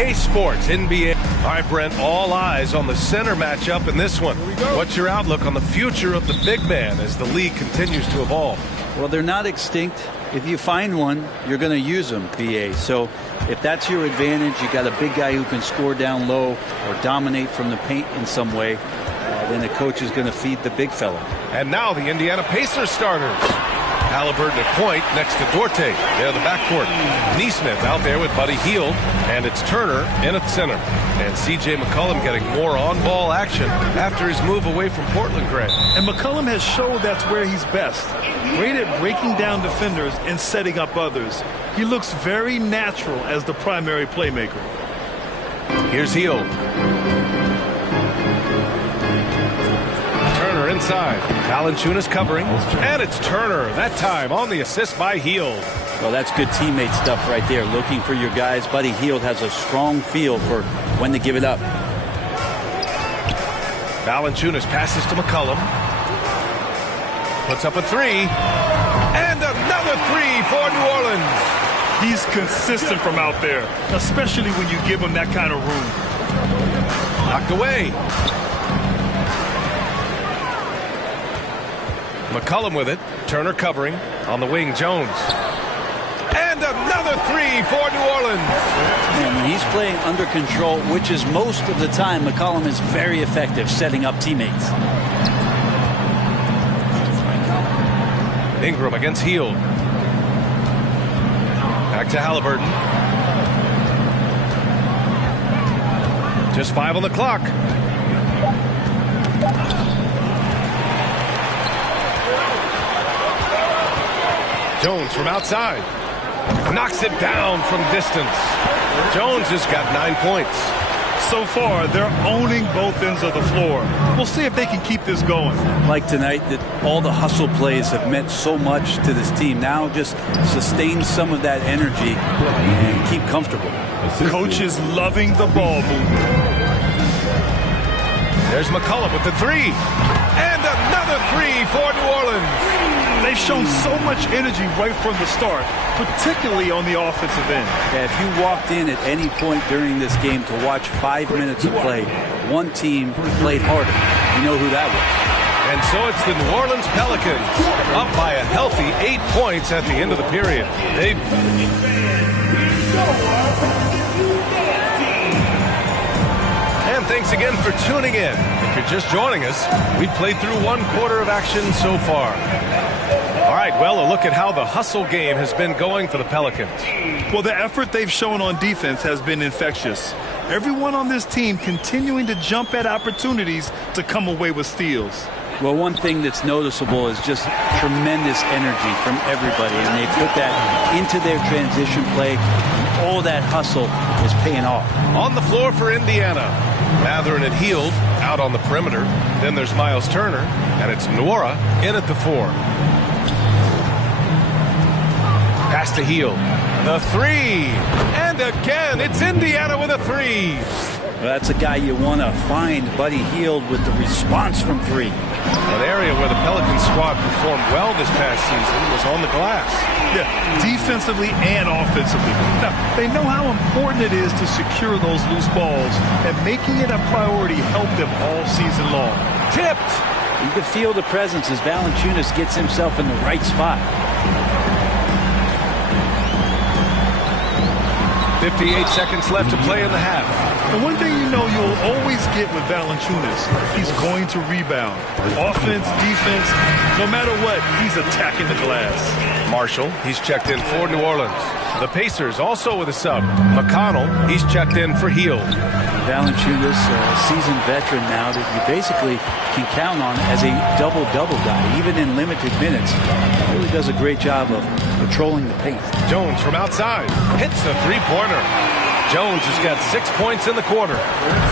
2K Sports NBA. All right, Brent, all eyes on the center matchup in this one. What's your outlook on the future of the big man as the league continues to evolve? Well, they're not extinct. If you find one, you're going to use them, BA. So if that's your advantage, you got a big guy who can score down low or dominate from the paint in some way, then the coach is going to feed the big fella. And now the Indiana Pacers starters. Halliburton at point next to Duarte. They're the backcourt. Neesmith out there with Buddy Hield. And it's Turner in at center. And C.J. McCollum getting more on-ball action after his move away from Portland, Greg. And McCollum has showed that's where he's best. Great at breaking down defenders and setting up others. He looks very natural as the primary playmaker. Here's Hield. Turner inside. Valanciunas covering. And it's Turner, that time on the assist by Hield. Well, that's good teammate stuff right there. Looking for your guys. Buddy Hield has a strong feel for when to give it up. Valanciunas passes to McCollum. Puts up a three. And another three for New Orleans. He's consistent from out there, especially when you give him that kind of room. Knocked away. McCollum with it. Turner covering. On the wing, Jones. And another three for New Orleans. And when he's playing under control, which is most of the time, McCollum is very effective setting up teammates. Ingram against Hield. Back to Halliburton. Just 5 on the clock. Jones from outside. Knocks it down from distance. Jones has got 9 points. So far, they're owning both ends of the floor. We'll see if they can keep this going. Like tonight, that all the hustle plays have meant so much to this team. Now just sustain some of that energy and keep comfortable. Coach is loving the ball movement. There's McCollum with the three. And another three for New Orleans. They've shown so much energy right from the start, particularly on the offensive end. Yeah, if you walked in at any point during this game to watch 5 minutes of play, one team played harder. You know who that was. And so it's the New Orleans Pelicans up by a healthy 8 points at the end of the period. And thanks again for tuning in. If you're just joining us, we've played through 1 quarter of action so far. All right, well, a look at how the hustle game has been going for the Pelicans. Well, the effort they've shown on defense has been infectious. Everyone on this team continuing to jump at opportunities to come away with steals. Well, one thing that's noticeable is just tremendous energy from everybody, and they put that into their transition play. All that hustle is paying off. On the floor for Indiana, Mathurin and Hield out on the perimeter. Then there's Miles Turner, and it's Nwora in at the 4. Pass to Hield. The 3. And again, it's Indiana with a 3. Well, that's a guy you want to find, Buddy Hield, with the response from 3. An area where the Pelicans squad performed well this past season was on the glass. Yeah, defensively and offensively. Now, they know how important it is to secure those loose balls, and making it a priority helped them all season long. Tipped. You can feel the presence as Valanciunas gets himself in the right spot. 58 seconds left to play in the half. And one thing you know you'll always get with Valanciunas, he's going to rebound. Offense, defense, no matter what, he's attacking the glass. Marshall, he's checked in for New Orleans. The Pacers also with a sub. McConnell, he's checked in for Hield. Valanciunas, a seasoned veteran now that you basically can count on as a double-double guy, even in limited minutes. He really does a great job of patrolling the paint. Jones from outside hits a three-pointer. Jones has got 6 points in the quarter.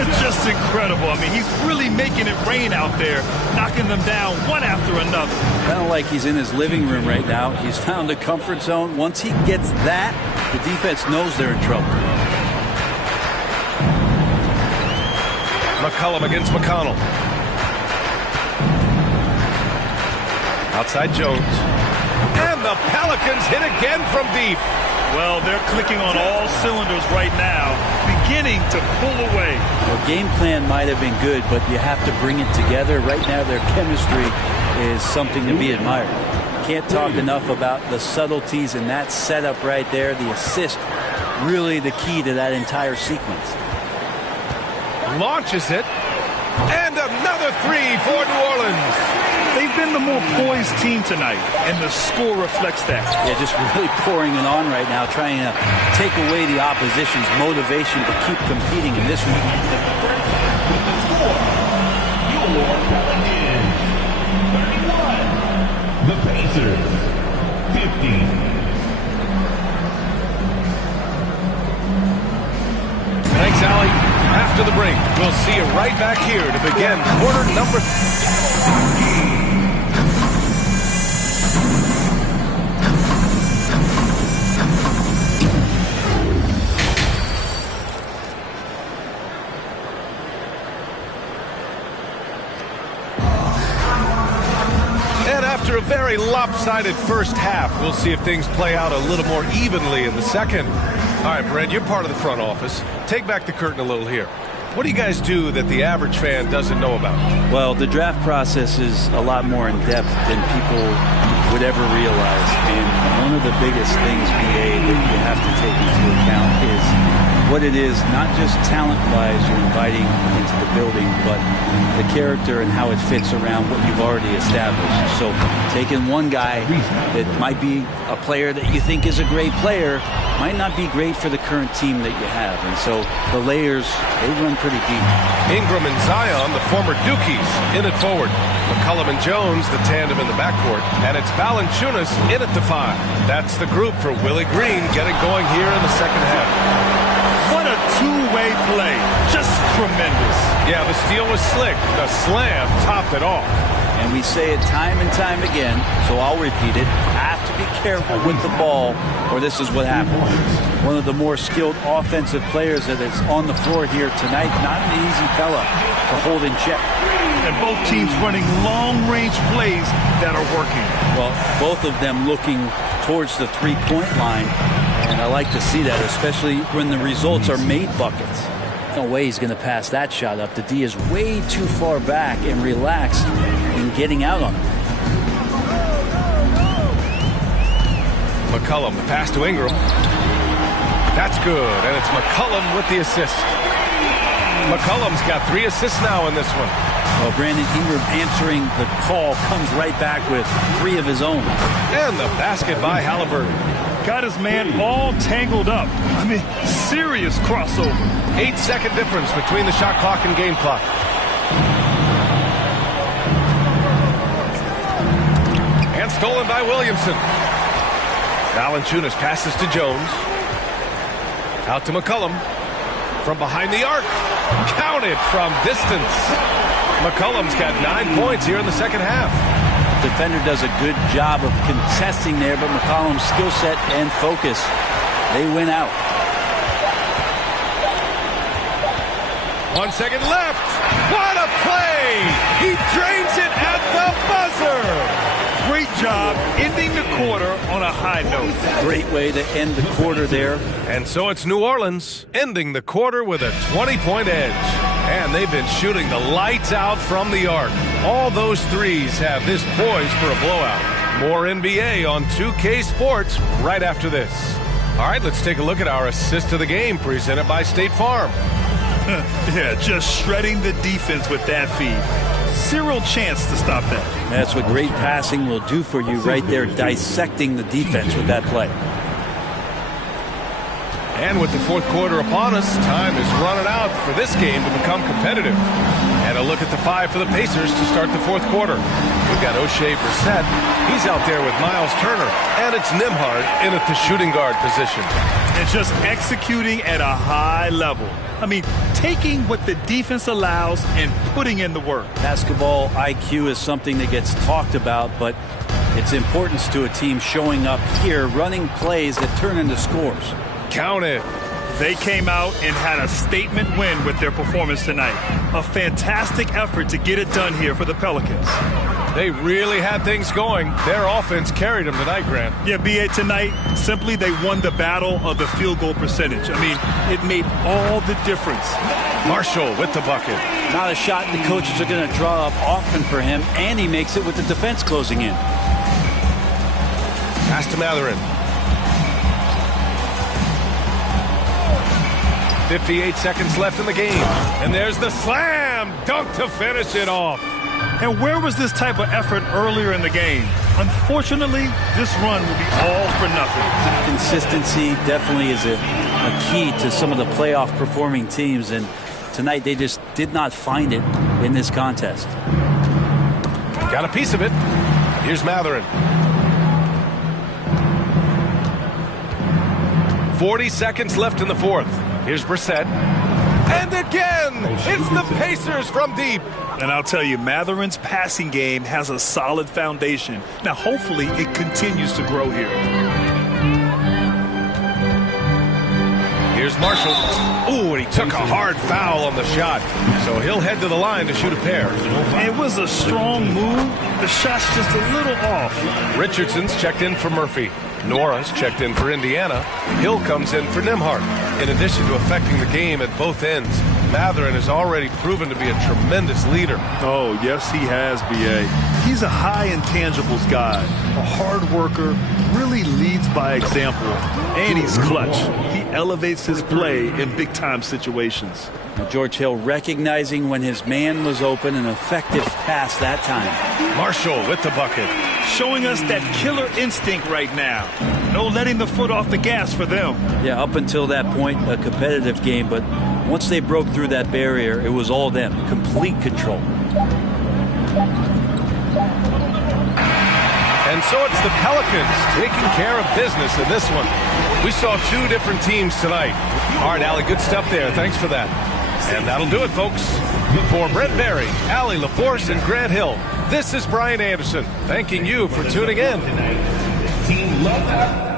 It's just incredible. I mean, he's really making it rain out there, knocking them down one after another. Kind of like he's in his living room right now. He's found a comfort zone. Once he gets that, the defense knows they're in trouble. McCollum against McConnell. Outside Jones. And the Pelicans hit again from deep. Well, they're clicking on all cylinders right now, to pull away. The game plan might have been good, but you have to bring it together. Right now, their chemistry is something to be admired. Can't talk enough about the subtleties in that setup right there. The assist, really the key to that entire sequence. Launches it. And another three for New Orleans. They've been the more poised team tonight, and the score reflects that. Yeah, just really pouring it on right now, trying to take away the opposition's motivation to keep competing in this one. The Pacers, 50. Thanks, Allie. After the break, we'll see you right back here to begin quarter number. And after a very lopsided first half, we'll see if things play out a little more evenly in the second. All right, Brent, you're part of the front office. Take back the curtain a little here. What do you guys do that the average fan doesn't know about? Well, the draft process is a lot more in depth than people would ever realize. And one of the biggest things, BA, that you have to take into account is what it is, not just talent-wise you're inviting into the building, but the character and how it fits around what you've already established. So taking one guy that might be a player that you think is a great player might not be great for the current team that you have. And so the layers, they run pretty deep. Ingram and Zion, the former Dukies, in it forward. McCollum and Jones, the tandem in the backcourt. And it's Valanciunas in at the 5. That's the group for Willie Green getting going here in the second half. What a two-way play. Just tremendous. Yeah, the steal was slick. The slam topped it off. And we say it time and time again, so I'll repeat it. Have to be careful with the ball, or this is what happens. One of the more skilled offensive players that is on the floor here tonight. Not an easy fella to hold in check. And both teams running long-range plays that are working. Well, both of them looking towards the three-point line. And I like to see that, especially when the results are made buckets. No way he's going to pass that shot up. The D is way too far back and relaxed in getting out on him. McCollum, the pass to Ingram. That's good, and it's McCollum with the assist. McCollum's got 3 assists now in this one. Well, Brandon Ingram answering the call comes right back with 3 of his own. And the basket by Halliburton. Got his man all tangled up. I mean, serious crossover. 8-second difference between the shot clock and game clock. And stolen by Williamson. Valanciunas passes to Jones. Out to McCollum. From behind the arc. Counted from distance. McCollum's got 9 points here in the second half. Defender does a good job of contesting there, but McCollum's skill set and focus, they win out. 1 second left. What a play! He drains it at the buzzer. Great job ending the quarter on a high note. Great way to end the quarter there. And so it's New Orleans ending the quarter with a 20-point edge. And they've been shooting the lights out from the arc. All those threes have this poised for a blowout. More NBA on 2K Sports right after this. All right, let's take a look at our assist of the game presented by State Farm. Yeah, just shredding the defense with that feed. Zero chance to stop that. That's what great passing will do for you right there, dissecting the defense with that play. And with the fourth quarter upon us, time is running out for this game to become competitive. And a look at the 5 for the Pacers to start the fourth quarter. We've got O'Shea Brissett. He's out there with Miles Turner. And it's Nembhard in at the shooting guard position. And just executing at a high level. I mean, taking what the defense allows and putting in the work. Basketball IQ is something that gets talked about, but its importance to a team showing up here, running plays that turn into scores. Count it. They came out and had a statement win with their performance tonight. A fantastic effort to get it done here for the Pelicans. They really had things going. Their offense carried them tonight, Grant. Yeah, B.A., tonight, simply they won the battle of the field goal percentage. I mean, it made all the difference. Marshall with the bucket. Not a shot the coaches are going to draw up often for him, and he makes it with the defense closing in. Pass to Mathurin. 58 seconds left in the game. And there's the slam dunk to finish it off. And where was this type of effort earlier in the game? Unfortunately, this run will be all for nothing. Consistency definitely is a key to some of the playoff performing teams, and tonight they just did not find it in this contest. Got a piece of it. Here's Mathurin. 40 seconds left in the fourth. Here's Brissett. And again, it's the Pacers from deep. And I'll tell you, Mathurin's passing game has a solid foundation. Now, hopefully, it continues to grow here. Here's Marshall. Ooh, and he took a hard foul on the shot. So he'll head to the line to shoot a pair. It was a strong move. The shot's just a little off. Richardson's checked in for Murphy. Nora's checked in for Indiana. Hill comes in for Nembhard. In addition to affecting the game at both ends, Mathurin has already proven to be a tremendous leader. Oh, yes, he has, B.A. He's a high intangibles guy, a hard worker, really leads by example, and he's clutch. He elevates his play in big-time situations. Now, George Hill recognizing when his man was open, an effective pass that time. Marshall with the bucket. Showing us that killer instinct right now. No letting the foot off the gas for them. Yeah, up until that point, a competitive game, but once they broke through that barrier, it was all them. Complete control. And so it's the Pelicans taking care of business in this one. We saw two different teams tonight. All right, Allie, good stuff there. Thanks for that. And that'll do it, folks. For Brent Barry, Allie LaForce, and Grant Hill, this is Brian Anderson, thanking you for tuning in. Team Love.